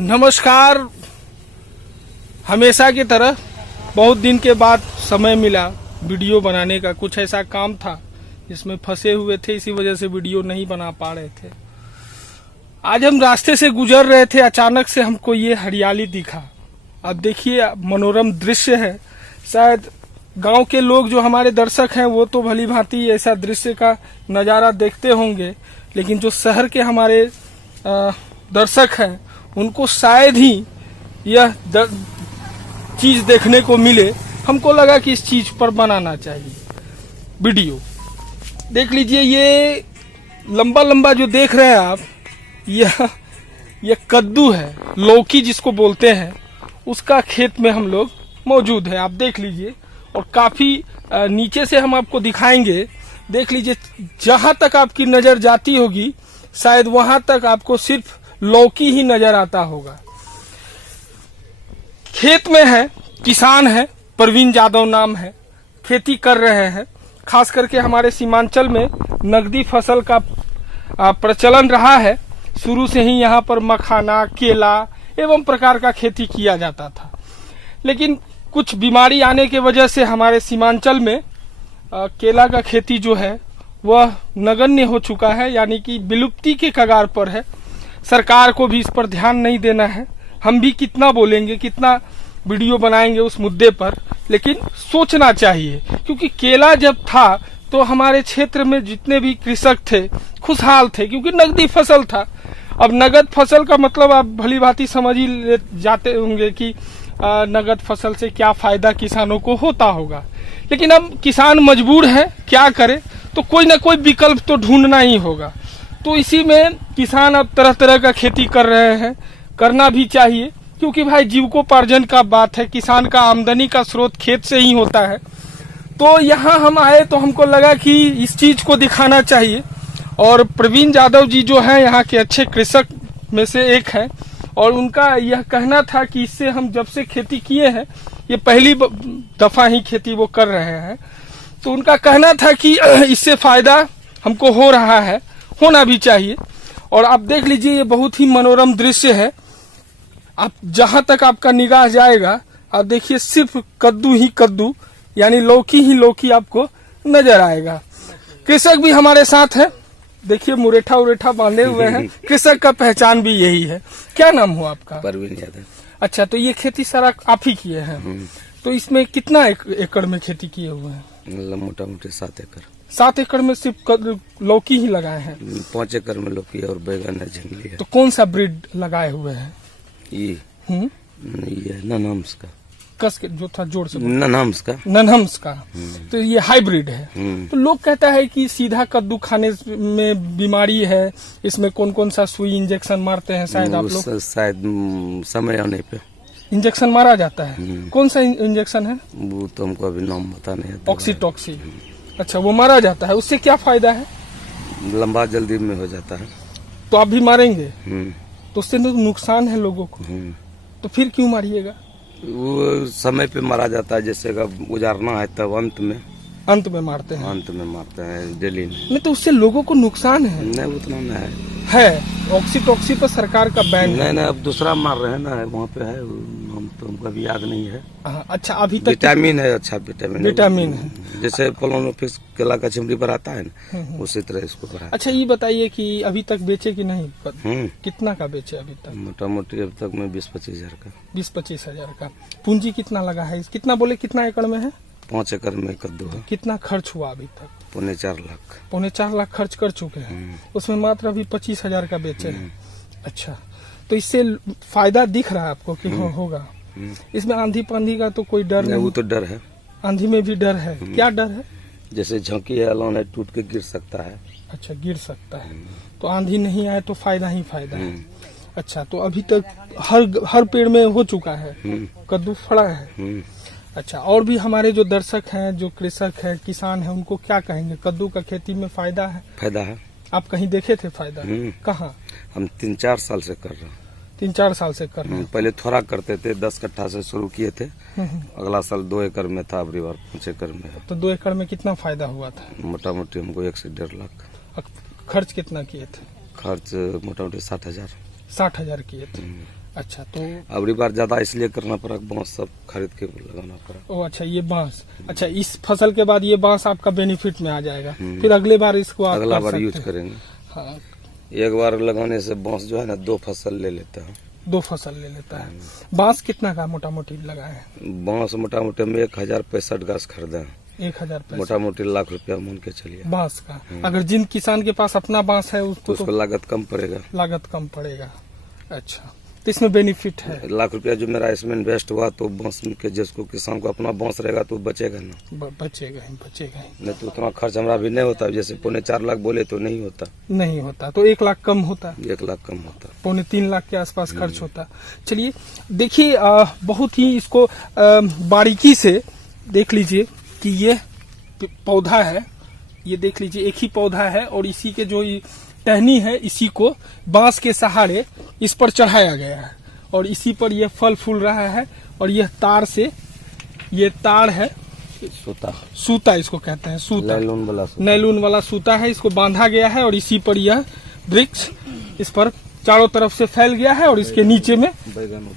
नमस्कार। हमेशा की तरह बहुत दिन के बाद समय मिला वीडियो बनाने का। कुछ ऐसा काम था जिसमें फंसे हुए थे, इसी वजह से वीडियो नहीं बना पा रहे थे। आज हम रास्ते से गुजर रहे थे, अचानक से हमको ये हरियाली दिखा। अब देखिए, मनोरम दृश्य है। शायद गांव के लोग जो हमारे दर्शक हैं वो तो भली भांति ऐसा दृश्य का नज़ारा देखते होंगे, लेकिन जो शहर के हमारे दर्शक हैं उनको शायद ही यह चीज देखने को मिले। हमको लगा कि इस चीज पर बनाना चाहिए वीडियो। देख लीजिए, ये लंबा लंबा जो देख रहे हैं आप, यह कद्दू है, लौकी जिसको बोलते हैं, उसका खेत में हम लोग मौजूद है। आप देख लीजिए, और काफी नीचे से हम आपको दिखाएंगे। देख लीजिए, जहां तक आपकी नजर जाती होगी शायद वहां तक आपको सिर्फ लौकी ही नजर आता होगा। खेत में है, किसान है, प्रवीण यादव नाम है, खेती कर रहे हैं। खास करके हमारे सीमांचल में नगदी फसल का प्रचलन रहा है। शुरू से ही यहाँ पर मखाना, केला एवं प्रकार का खेती किया जाता था, लेकिन कुछ बीमारी आने के वजह से हमारे सीमांचल में केला का खेती जो है वह नगण्य हो चुका है, यानी कि विलुप्ति के कगार पर है। सरकार को भी इस पर ध्यान नहीं देना है। हम भी कितना बोलेंगे, कितना वीडियो बनाएंगे उस मुद्दे पर, लेकिन सोचना चाहिए। क्योंकि केला जब था तो हमारे क्षेत्र में जितने भी कृषक थे खुशहाल थे, क्योंकि नगदी फसल था। अब नगद फसल का मतलब आप भली भांति समझ ही जाते होंगे कि नगद फसल से क्या फायदा किसानों को होता होगा। लेकिन अब किसान मजबूर है, क्या करे, तो कोई ना कोई विकल्प तो ढूंढना ही होगा। तो इसी में किसान अब तरह तरह का खेती कर रहे हैं, करना भी चाहिए, क्योंकि भाई जीविकोपार्जन का बात है। किसान का आमदनी का स्रोत खेत से ही होता है। तो यहाँ हम आए तो हमको लगा कि इस चीज को दिखाना चाहिए। और प्रवीण यादव जी जो हैं यहाँ के अच्छे कृषक में से एक हैं, और उनका यह कहना था कि इससे हम जब से खेती किए हैं, ये पहली दफा ही खेती वो कर रहे हैं, तो उनका कहना था कि इससे फायदा हमको हो रहा है, होना भी चाहिए। और आप देख लीजिए, ये बहुत ही मनोरम दृश्य है। आप जहां तक आपका निगाह जाएगा, आप देखिए सिर्फ कद्दू ही कद्दू, यानी लौकी ही लौकी आपको नजर आएगा। कृषक भी हमारे साथ है, देखिए मुरेठा उरेठा बांधे हुए हैं। कृषक का पहचान भी यही है। क्या नाम हुआ आपका? प्रवीण यादव। अच्छा, तो ये खेती सारा आप ही किए हैं? तो इसमें कितना एकड़ में खेती किए हुए हैं? मोटा मोटी 7 एकड़। 7 एकड़ में सिर्फ लौकी ही लगाए हैं? 5 एकड़ में लौकी और बैगन है, झिंगली है। तो कौन सा ब्रीड लगाए हुए हैं? ये ननहम्स का। कस के जो था जोर से? ननहम्स का। ननहम्स का। तो ये हाइब्रिड है। तो लोग कहता है कि सीधा कद्दू खाने में बीमारी है, इसमें कौन कौन सा सुई इंजेक्शन मारते हैं? शायद आप लोग शायद समय आने पे इंजेक्शन मारा जाता है। कौन सा इंजेक्शन है? वो तो हमको अभी नाम पता नहीं है। ऑक्सीटॉक्सी। अच्छा, वो मारा जाता है। उससे क्या फायदा है? लंबा जल्दी में हो जाता है। तो आप भी मारेंगे? तो उससे नुकसान है लोगों को। तो फिर क्यों मारिएगा? वो समय पे मारा जाता है, जैसे गुजारना है तब अंत में मारते हैं डेली में। नहीं, तो उससे लोगों को नुकसान है? नहीं, उतना नहीं है। ऑक्सीटॉक्सी पर सरकार का बैन है। नहीं, अब दूसरा मार रहे हैं ना, वहाँ पे है, हम तो हमको अभी याद नहीं है। अच्छा, अभी तक विटामिन है। अच्छा, विटामिन है। जैसे पोलोनोफिस केला का चिमड़ी पर आता है ना, उसी तरह इसको पर। अच्छा, ये बताइए कि अभी तक बेचे कि नहीं? कितना का बेचे अभी तक? मोटा मोटी अभी तक में 20-25 हजार का। 20-25 हजार का। पूंजी कितना लगा है? कितना बोले, कितना एकड़ में है? 5 एकड़ में कद्दू है। कितना खर्च हुआ अभी तक? 4.25 लाख। 4.25 लाख खर्च कर चुके हैं, उसमें मात्र अभी 25 हजार का बेचे हैं। अच्छा, तो इससे फायदा दिख रहा है आपको कि होगा? इसमें आंधी पांधी का तो कोई डर नहीं? वो तो डर है। आंधी में भी डर है? क्या डर है? जैसे झांकी है, अलान है, टूट के गिर सकता है। अच्छा, गिर सकता है। तो आंधी नहीं आए तो फायदा ही फायदा है। अच्छा, तो अभी तक हर पेड़ में हो चुका है, कद्दू फड़ा है। अच्छा, और भी हमारे जो दर्शक हैं, जो कृषक है, किसान है, उनको क्या कहेंगे? कद्दू का खेती में फायदा है? फायदा है। आप कहीं देखे थे फायदा? कहाँ? हम 3-4 साल से कर रहे हैं। 3-4 साल से कर रहे हैं? पहले थोड़ा करते थे, 10 कट्ठा से शुरू किए थे। अगला साल 2 एकड़ में था, अगली बार 5 एकड़ में है। तो 2 एकड़ में कितना फायदा हुआ था? मोटा मोटी हमको 1 से 1.5 लाख। खर्च कितना किए थे? खर्च मोटा मोटी 60 हजार। 60 हजार किए थे। अच्छा, तो अगली बार ज्यादा इसलिए करना पड़ा, बांस सब खरीद के लगाना पड़ा। ओ अच्छा, ये बांस, अच्छा इस फसल के बाद ये बांस आपका बेनिफिट में आ जाएगा, फिर अगले बार इसको आप अगला कर बार सकते यूज हैं। करेंगे। हाँ, एक बार लगाने से बांस जो है ना 2 फसल ले लेता है। 2 फसल ले लेता है। बांस कितना का मोटा मोटी लगाए हैं? बांस मोटा मोटी में 1065 गाछ खरीदे हैं। 1000 मोटा मोटी लाख रुपया मान के चलिए बांस का। अगर जिन किसान के पास अपना बांस है उसको उसको लागत कम पड़ेगा। लागत कम पड़ेगा। अच्छा, तो इसमें बेनिफिट है। लाख रुपया जो मेरा इसमें इन्वेस्ट हुआ तो बांस के, जिसको किसान को अपना बांस रहेगा तो बचेगा ना। बचेगा ही, बचेगा ही। नहीं तो उतना खर्च हमारा भी नहीं होता, जैसे 4.25 लाख बोले तो नहीं होता। नहीं होता तो 1 लाख कम होता, 1 लाख कम होता, 2.25 लाख के आसपास खर्च होता। चलिए देखिए, बहुत ही इसको बारीकी से देख लीजिए कि ये पौधा है, ये देख लीजिए एक ही पौधा है और इसी के जो टहनी है इसी को बांस के सहारे इस पर चढ़ाया गया है और इसी पर यह फल फूल रहा है। और यह तार से, ये तार है, सूता इसको कहते हैं, सूता, नैलून वाला सूता है, इसको बांधा गया है और इसी पर यह वृक्ष इस पर चारों तरफ से फैल गया है। और इसके नीचे में बैगन।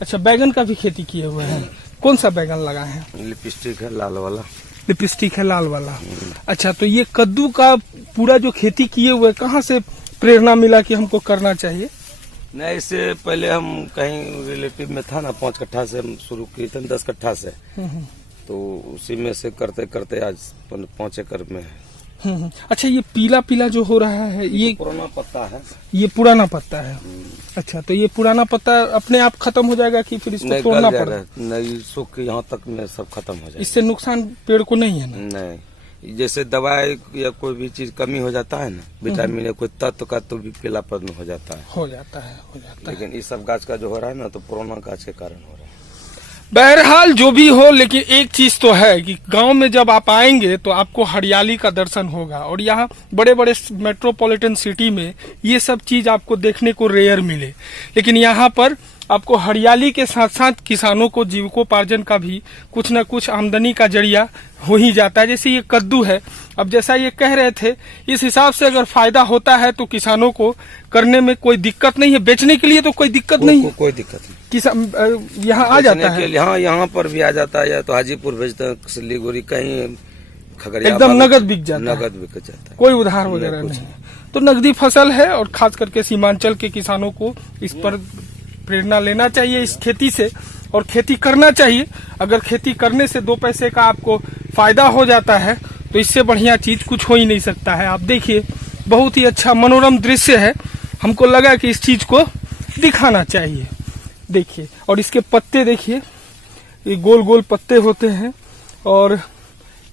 अच्छा, बैगन का भी खेती किए हुए हैं। कौन सा बैगन लगाए हैं? लिपस्टिक है लाल वाला। लिपस्टिक है लाल वाला। अच्छा, तो ये कद्दू का पूरा जो खेती किए हुए, कहाँ से प्रेरणा मिला कि हमको करना चाहिए? नहीं, इससे पहले हम कहीं रिलेटिव में था ना, 5 कट्ठा से हम शुरू किए थे, 10 कट्ठा से, तो उसी में से करते करते आज 5 एकड़ में है। अच्छा, ये पीला पीला जो हो रहा है ये पुराना पत्ता है। ये पुराना पत्ता है। अच्छा, तो ये पुराना पत्ता अपने आप खत्म हो जाएगा कि फिर इसको तोड़ना पड़ेगा? नहीं, सूख के यहाँ तक में सब खत्म हो जाएगा। इससे नुकसान पेड़ को नहीं है ना? नहीं, जैसे दवाई या कोई भी चीज कमी हो जाता है ना, विटामिन या कोई तत्व का, तो भी पीलापन हो जाता है। हो जाता है। लेकिन इस सब गाछ का जो हो रहा है ना, तो पुराना गाछ के कारण हो रहा है। बहरहाल जो भी हो, लेकिन एक चीज तो है कि गांव में जब आप आएंगे तो आपको हरियाली का दर्शन होगा। और यहाँ बड़े बड़े मेट्रोपॉलिटन सिटी में ये सब चीज आपको देखने को रेयर मिले, लेकिन यहाँ पर आपको हरियाली के साथ साथ किसानों को जीविकोपार्जन का भी कुछ न कुछ आमदनी का जरिया हो ही जाता है। जैसे ये कद्दू है, अब जैसा ये कह रहे थे, इस हिसाब से अगर फायदा होता है तो किसानों को करने में कोई दिक्कत नहीं है, बेचने के लिए तो कोई दिक्कत नहीं है। कोई दिक्कत नहीं, किसान यहाँ आ जाता है। हाँ, यहाँ पर भी आ जाता है, या तो हाजीपुर भेजते हैं, सिलीगुड़ी, कहीं खगड़िया, एकदम नगद बिक जाता है। नगद बिक जाता है, कोई उधार वगैरह नहीं। तो नगदी फसल है और खास करके सीमांचल के किसानों को इस पर प्रेरणा लेना चाहिए, इस खेती से, और खेती करना चाहिए। अगर खेती करने से 2 पैसे का आपको फायदा हो जाता है तो इससे बढ़िया चीज कुछ हो ही नहीं सकता है। आप देखिए, बहुत ही अच्छा मनोरम दृश्य है, हमको लगा कि इस चीज को दिखाना चाहिए। देखिए, और इसके पत्ते देखिए, ये गोल गोल पत्ते होते हैं और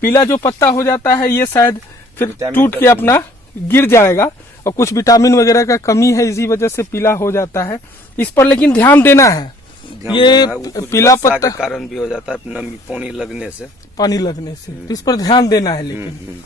पीला जो पत्ता हो जाता है ये शायद फिर टूट के अपना गिर जाएगा और कुछ विटामिन वगैरह का कमी है, इसी वजह से पीला हो जाता है। इस पर लेकिन ध्यान देना है। ये पीला पत्ता के कारण भी हो जाता है, नमी पानी लगने से, तो इस पर ध्यान देना है। लेकिन